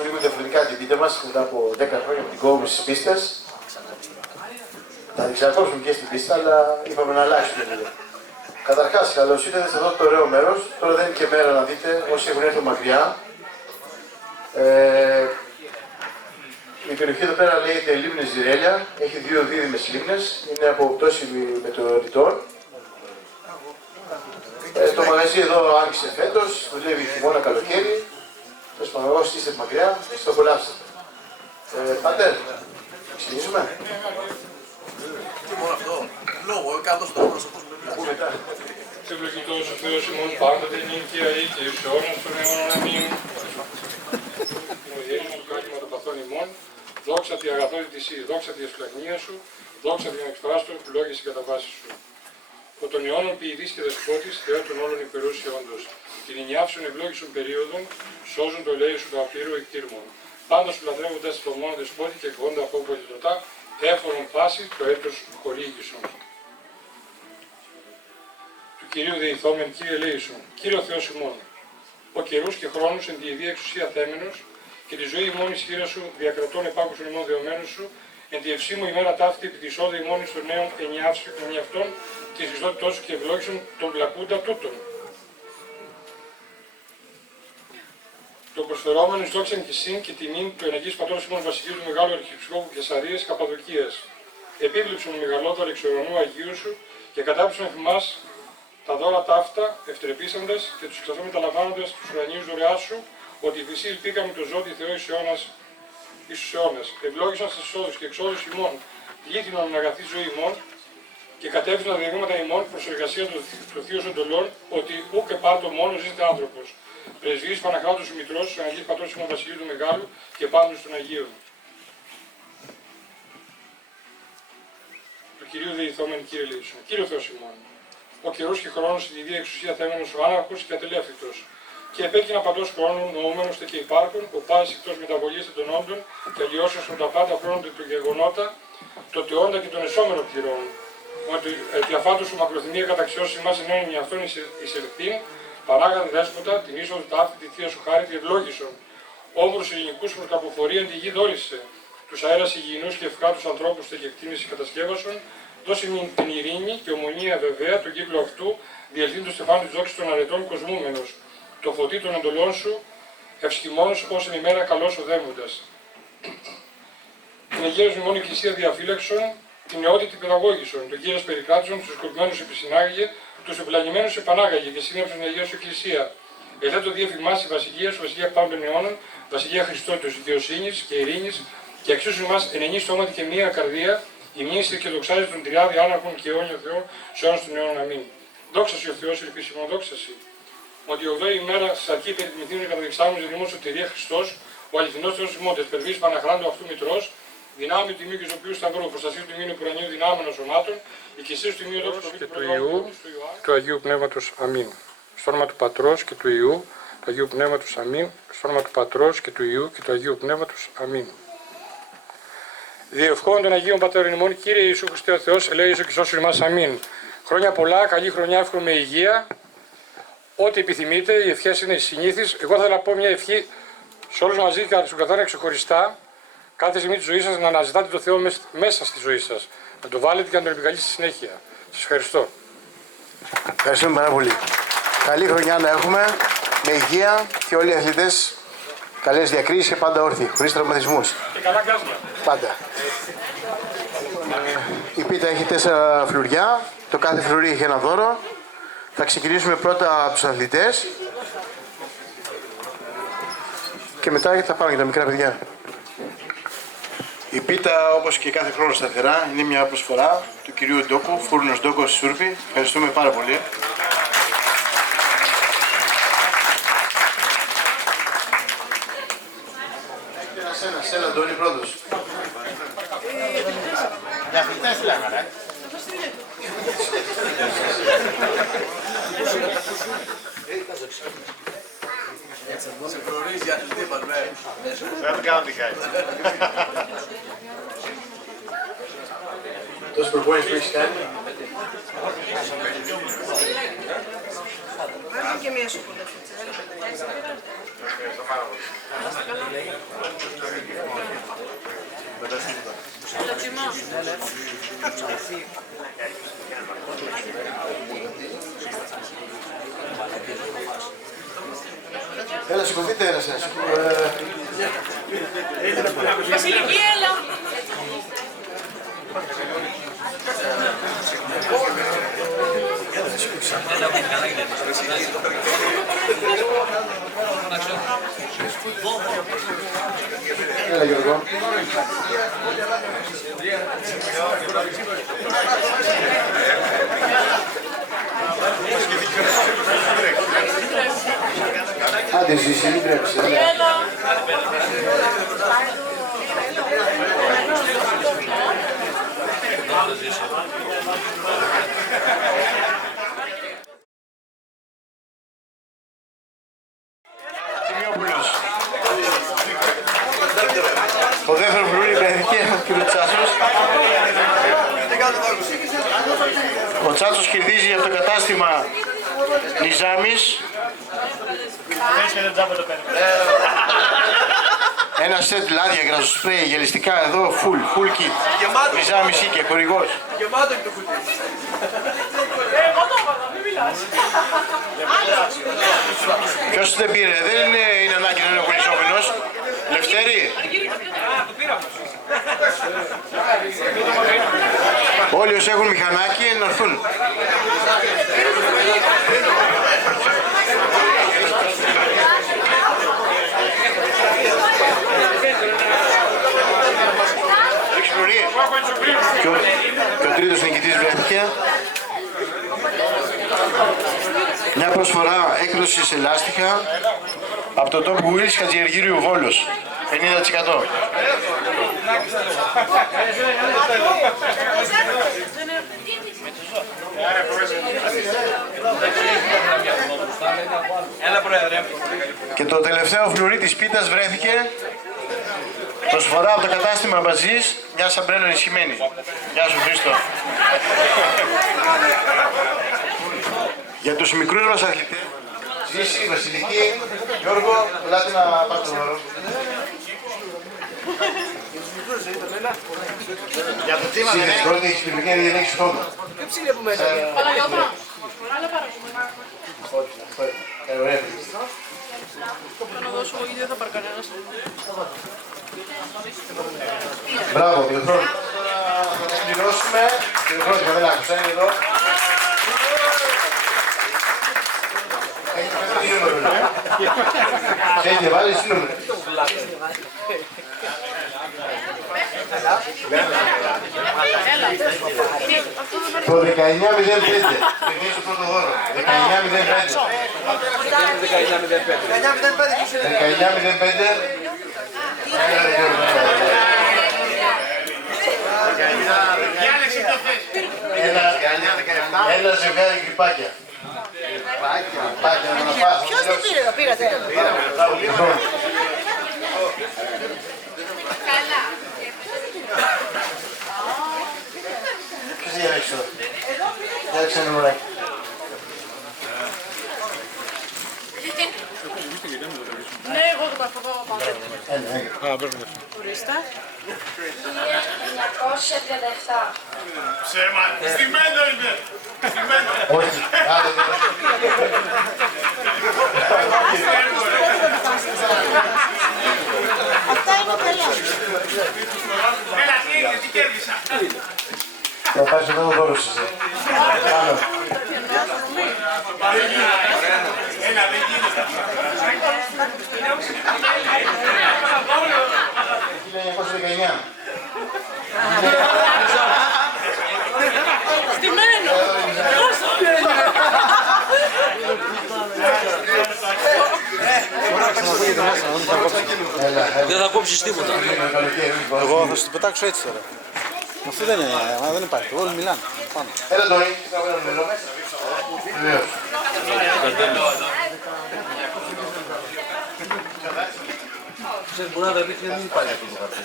ανοίξουμε λίγο διαφορετικά την πίτα μας μετά από 10 χρόνια με την κόβηση στις πίστες. Θα ξανακόψουμε και στην πίστα, αλλά είπαμε να αλλάξουμε λίγο. Καταρχάς, καλώς ήρθατε σε αυτό το ωραίο μέρος. Τώρα δεν είναι και μέρα να δείτε όσοι έχουν έρθει μακριά. Η περιοχή εδώ πέρα λέγεται Λίμνη Ζιρέλια. Έχει δύο δίδυμες λίμνες. Είναι από πτώση μετεωρητών. Το μαγαζί εδώ άνοιξε φέτος. Δουλεύει χειμώνα καλοκαίρι. Τέλος πάντων, όσοι είστε μακριά, θα το απολαύσετε. Πατέρ, ξεκινήσουμε. Τι μόνο αυτό, λόγο, κάτω στο πρόσωπος με Πού μετά. Ευλογητός ο Θεός ημών πάντοτε νύχια ή και εις αιώνας των αιώνων αμήν. Μοδιέλυνο του κάλυμα των παθών ημών, δόξα τη αγαθότητα εσύ, δόξα τη ευσπλαγνία σου, δόξα την εκφράστων που λόγισε κατά βάση σου. Ο των αιώνων ποιητής και δεσπότης, Θεό των όλων υπερούς αιώντος, την ενιάυσον ευλόγησον περίοδον, σώζουν το λέει σου το απείρου εκτήρμον. Πάντα σου λατρεύοντας το μόνο δεσπότη και εκβόντα από πολιτωτά, έφορον φάση το έτος χορήγησον. Του Κυρίου δεηθόμεν, Κύριε ελέησον, Κύριο Θεός ημών, ο καιρούς και χρόνους εν τη ιδία εξουσία θέμενος, και τη ζωή ημών εις χείρα σου, διακρατών επάκουσον ημών δεωμένους σου, εν τη ευσύμου ημέρα ταύτη επί της όδη ημών εις των νέων ενιαυτών και εις ιστότητός σου και ευλόγησον τον πλακούντα τούτον. Το προσφερόμενο εις δόξαν και συν και τιμήν του εναγής πατρός ημών βασιλείου του Μεγάλου Αρχιεπισκόπου Καισαρίας Καπαδοκίας. Επίβλεψον μεγαλότερο εξ ουρανού Αγίου σου και κατάπτυσον εφημάς τα δώρα ταύτα, ευτρεπίσαντες και τους ξαφνομεταλαμβάνοντες τους ουρανίους δωρεάς σου, ότι η φυσή ελπίκαμε το ζώτη Θεό εις τους αιώνας. Ευλόγησαν στις εισόδους και εξόδους ημών, λύθινον αγαθή ζωή ημών και κατεύθυναν τα διαβήματα ημών προς εργασία των θείων εντολών, ότι ου και πάρτο μόνο ζήσετε άνθρωπος. Πρεσβεής Παναχράτου σου Μητρός, του Αγίου Πατρός ημών Βασιλείου του Μεγάλου και πάντως των Αγίων. Του Κυρίου δεηθόμεν, Κύριε ελέησον. Κύριο Θεός ημών, ο καιρός και χρόνος στην ιδία εξουσία θέμενος ο άναρχος και ατελεύθυτος. Και επέκεινα παντός χρόνου νοούμενος και υπάρχον, ο πάσης εκτός μεταβολής των όντων και αλλοιώσεως των τα πάντα χρόνων του γεγονότα, το τεόντα και τον εσώμενο πληρών. Ότι διαφάτου σου μακροθυμία καταξιώσει εμάς ενώνει αυτόν εις ελθύν, παράγατε δέσποτα, την είσοδο ταύτη, τη θεία σου χάρη, τη ευλόγησον. Όμβρους ελληνικούς προς καρποφορία τη γη δόρισε. Τους αέρας υγιεινούς και ευκάτους ανθρώπους τε κεκτήμηση κατασκεύασον, δώσει την ειρήνη και ομονία βεβαία, τον κύκλο αυτού, διελθύν το στεφάνι της δόξης των αρετών κοσμούμενος. Το φωτί των εντολών σου, ευστημόνος ως εν ημέρα καλώς οδεύοντας. Την Αγίας Μνημών Εκκλησία διαφύλαξον, την νεότητη παιδαγώγησον, τον Κύριος περικράτησον, τους σκορπημένους επισυνάγηγε, τους επλανημένους επανάγαγε και σύναψαν την Αγία σου Εκκλησία. Ελέτω διεφημάσει βασιλεία σου, βασιλεία πάντων αιώνων, βασιλεία Χριστότητος, δικαιοσύνης και ειρήνης, και αξιώσουν εμάς εν ενή σώματι και μία καρδία, η μνήση και δοξάζει των τριάδι άναρχων και αιώνιο Θεό, σε αιώνας των αιώνων αμήν. Δόξα σου ο Θεός, ελπίσιμο δόξα σου. Ότι η 8η ημέρα στις αρκή περιτιμηθήνουν κατά διεξάμενος δημός σωτηρία Χριστός, ο αληθινός Θεός ημώντες, περβής Παναχράντου αυτού Μητρός, δυνάμει του Μίου και Ζωπίου Σταυρού, προστασία του Μήνου Πουρανίου δυνάμενων σωμάτων, οικησίες του Μίου δόξου και του Ιού και του Αγίου Πνεύματος αμήν. Στο όνομα του Πατρός και του Ιού, του Αγίου Πνεύματος αμήν. Στο όνομα του Πατρός και του Ιού και του Αγίου Πνεύματος αμήν. Διευχών των Αγίων Πατέρων ημών, Κύριε Ιησού Χριστέ ο Θεός, ελέησον και σώσον ημάς αμήν. Χρόνια πολλά, καλή χρονιά, εύχομαι με υγεία. Ό,τι επιθυμείτε, οι ευχές είναι συνήθεις. Εγώ θα πω μια ευχή σε όλους μαζί και στον καθένα ξεχωριστά. Κάθε στιγμή της ζωής σας να αναζητάτε το Θεό μέσα στη ζωή σας. Να το βάλετε και να τον επικαλείστε στη συνέχεια. Σας ευχαριστώ. Ευχαριστούμε πάρα πολύ. Καλή χρονιά να έχουμε, με υγεία και όλοι οι αθλητές καλές διακρίσεις και πάντα όρθιοι, χωρίς τραυματισμούς. Και καλά γκάζια. Πάντα. Η πίτα έχει 4 φλουριά, το κάθε φλουρί έχει ένα δώρο. Θα ξεκινήσουμε πρώτα από τους αθλητές και μετά θα πάρουν και τα μικρά παιδιά. Η πίτα, όπως και κάθε χρόνο σταθερά, είναι μια προσφορά του κυρίου Ντόκου, φούρνος Ντόκου στη Σούρπη. Ευχαριστούμε πάρα πολύ. Ένα Αντώνη πρώτος. Για αθλητές λέγανε. Σε προορίζει αθλητή παρμέ. Δεν κάνω τι κάνει. Τόση προπόνηση που έχεις κάνει. Βάλτε και μία σοκολάτα. Έλα, σηκωθείτε ένας. Βασιλική, έλα. Έλα, Γιώργο. Άντε, Ζήση, μην τρέψεις. Έλα. Το δεύτερο φρουρί βρέθηκε ο κ. Τσάτσος. Ο Τσάτσος κερδίζει από το κατάστημα Νιζάμις ένα σετ λάδια, γρασοσπρέι, γελιστικά εδώ, full kit. Νιζάμις και χορηγός. Γεμάτο είναι το κουτί. Εγώ το έβαλα, μην μιλάς. Ποιος δεν πήρε, δεν είναι ανάγκη να είναι χωρισόμενος. Λευτέρη. Όλοι όσοι έχουν μηχανάκι να έρθουν. Και ο τρίτος νικητής βρέθηκε. Μια προσφορά έκδοση σε λάστιχα από το Top Wheels Χατζιεργύριου Βόλος. 50%. Έλα, Πρόεδρε. Και το τελευταίο φλουρί της πίτας βρέθηκε προσφορά από το κατάστημα Μπαζής, μια σαμπρέλο ενισχυμένη. Γεια σου, Χρήστο. Για τους μικρούς μας αρχιτές, Ζήση, Βασιλική, Γιώργο, ελάτε να πάτε το δώρο. Για το τσίμα δεν Σύνδεση, έχει. πρώτη έχεις πλημμυρική, δεν έχεις χρόνο. Τι ψήλια που μέσα. Παναγιώτα, άλλα παρακούμε. Ωραία. Θα να δώσω εγώ γιατί δεν θα πάρει κανένας. Μπράβο, τηλεφώνημα. Θα τα συμπληρώσουμε. Τηλεφώνημα, δεν άκουσα, είναι εδώ. Έχει διαβάλει εσύ νούμερο. Το 19.05. Τελειώσει το πρώτο δώρο. 19.05. 19.05. Ένα ζευγάρι γκριπάκια. Ποιος το πήρε, το πήρατε. Ποιος διαλέξει τώρα. Διάλεξε ένα νούμεράκι. Ναι, εγώ το πάρω, θα πάω. Ορίστε. 1937. Ψέμα. Στημένο είναι. Όχι. Άλλο δεν Αυτά είναι καλά. Έλα, τι κέρδισα. θα πάρεις εδώ το δώρο σας. Άλλο. Έλα, δεν γίνεται. 1919. Στημένο. Έλα, Δεν θα κόψεις τίποτα. Εγώ θα σου το πετάξω έτσι τώρα. Αυτό δεν είναι, δεν υπάρχει. Όλοι μιλάνε. Πάνω. Έλα Τόνι, θα βγάλω ένα νερό. Βεβαίως. Ξέρεις, μπορεί να τα δείχνει να μην υπάρχει αυτό το χαρτί.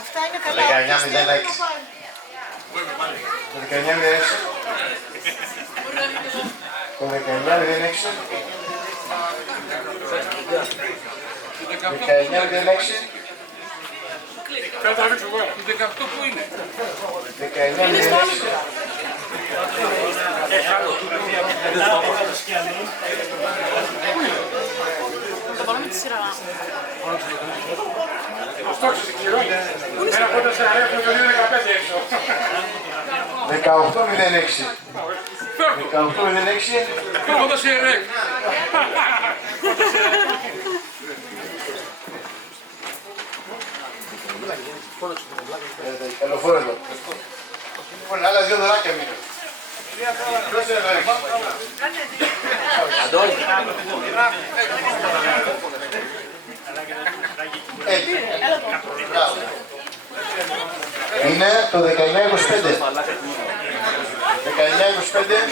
Αυτά είναι καλά. 1906. Το 1906. Το 1906. 19-06. Θα τραβήξω εγώ. 18 που είναι. 19-06. Το πάμε με τη σειρά. Αυτό ξεκληρώνει. Ένα πόντα σε αρέφω το 2-15 έξω. 18-06. Φέρτο. 18-06. Πόντα σε ρεκ. Ελοφόρο εδώ. Λοιπόν, άλλα 2 δωράκια μείνουν. Δώσε ένα δωράκι. Έτσι. Μπράβο. Είναι το 19-25. 19-25.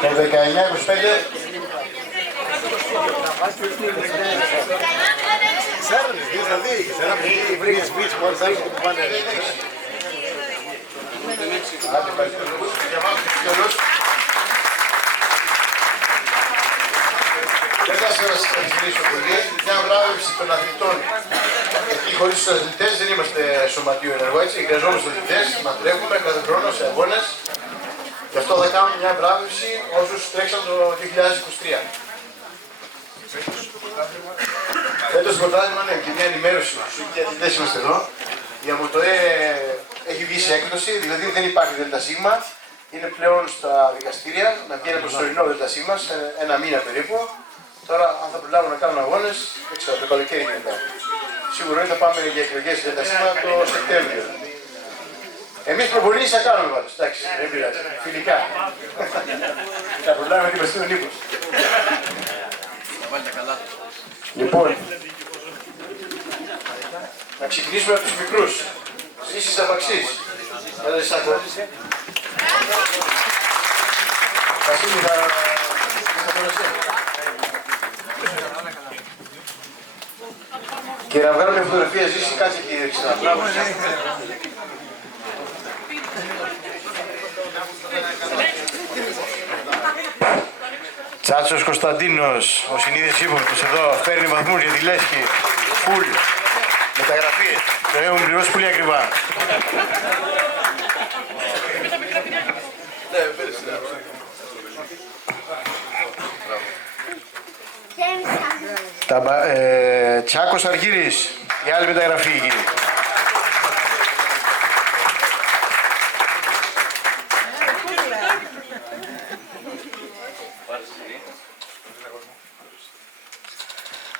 Το 19-25. Ξέρετε, θα δει, σε ένα παιδί βρήκες μπιτς μόλις άρχισε και του πάνε. Άντε πάλι τέλος. Δεν θα σας ευχαριστήσω πολύ. Μια βράβευση των αθλητών. Γιατί χωρίς τους αθλητές δεν είμαστε σωματείο ενεργό, έτσι. Χρειαζόμαστε αθλητές, να τρέχουμε κάθε χρόνο σε αγώνες. Γι' αυτό θα κάνουμε μια βράβευση όσους τρέξαν το 2023. Φέτος πρωτάθλημα είναι και μια ενημέρωση και αθλητές είμαστε εδώ. Η ΑΜΟΤΟΕ έχει βγει σε έκδοση, δηλαδή δεν υπάρχει ΔΣ. Είναι πλέον στα δικαστήρια, να βγαίνει από το σωρινό ΔΣ, σε ένα μήνα περίπου. Τώρα, αν θα προλάβουν να κάνουν αγώνες, δεν ξέρω, το καλοκαίρι μετά. Σίγουρα θα πάμε για εκλογές ΔΣ το Σεπτέμβριο. Εμείς προπονήσεις θα κάνουμε πάντως, εντάξει, δεν πειράζει, φιλικά. Θα προλάβουμε την παστή τον Νίκος. Λοιπόν, να ξεκινήσουμε από τους μικρούς. Ζήσεις Απαξής. Έλα Ζησάκο. Βασίλη, θα τον εσύ. Και να βγάλουμε φωτογραφία Ζήση, κάτσε εκεί δεξιά. Μπράβο. Τσάτσος Κωνσταντίνος, ο συνείδης ύποπτος εδώ, φέρνει βαθμούς για τη Λέσχη. Φουλ. Μεταγραφή. Το έχουν πληρώσει πολύ ακριβά. Τσάκος Αργύρης, η άλλη μεταγραφή εκεί.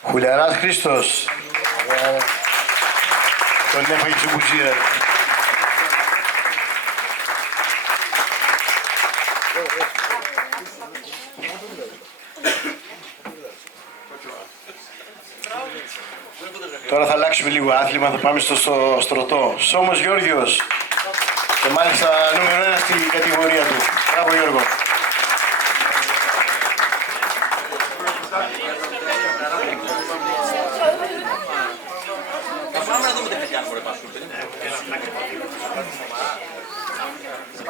Χουλιαράς Χρήστος. Τον έφαγε στην κουζίνα. Τώρα θα αλλάξουμε λίγο άθλημα, θα πάμε στο στρωτό. Σώμος Γιώργιος. Και μάλιστα νούμερο 1 στην κατηγορία του. Μπράβο Γιώργο.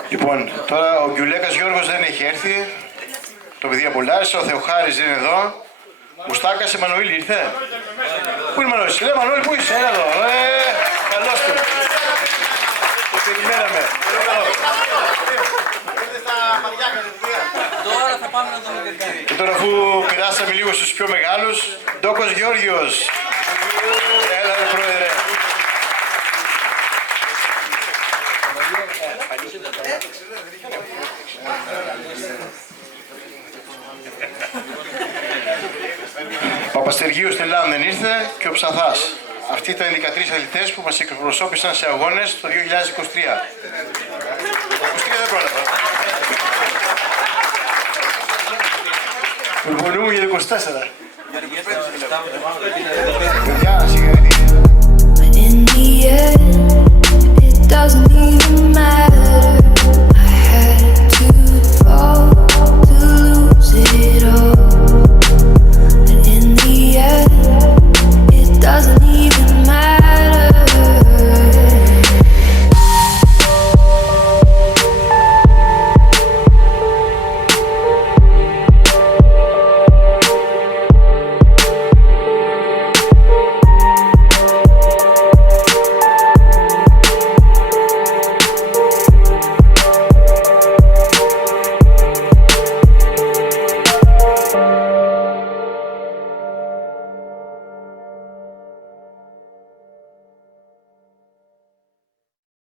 Λοιπόν, τώρα ο Γκιουλέκας Γιώργος δεν έχει έρθει. Το παιδί απολάρισε, ο Θεοχάρης δεν είναι εδώ. Μουστάκας, Εμμανουήλ ήρθε. Πού είναι Μανώλης, λέει Μανώλη, πού είσαι, έλα εδώ. Καλώς του. Το περιμέναμε. Τώρα θα πάμε να δούμε κάτι. Και τώρα αφού περάσαμε λίγο στους πιο μεγάλους, Ντόκος Γεώργιος. Έλα ρε πρόεδρε. Παπαστεργίου Στελάν δεν ήρθε και ο Ψαθάς. Αυτοί ήταν οι 13 αθλητές που μας εκπροσώπησαν σε αγώνες το 2023. Το 2023 δεν πρόλαβα. Προπονούμε για το 24. Παιδιά, συγχαρητήρια. But in the end, it doesn't even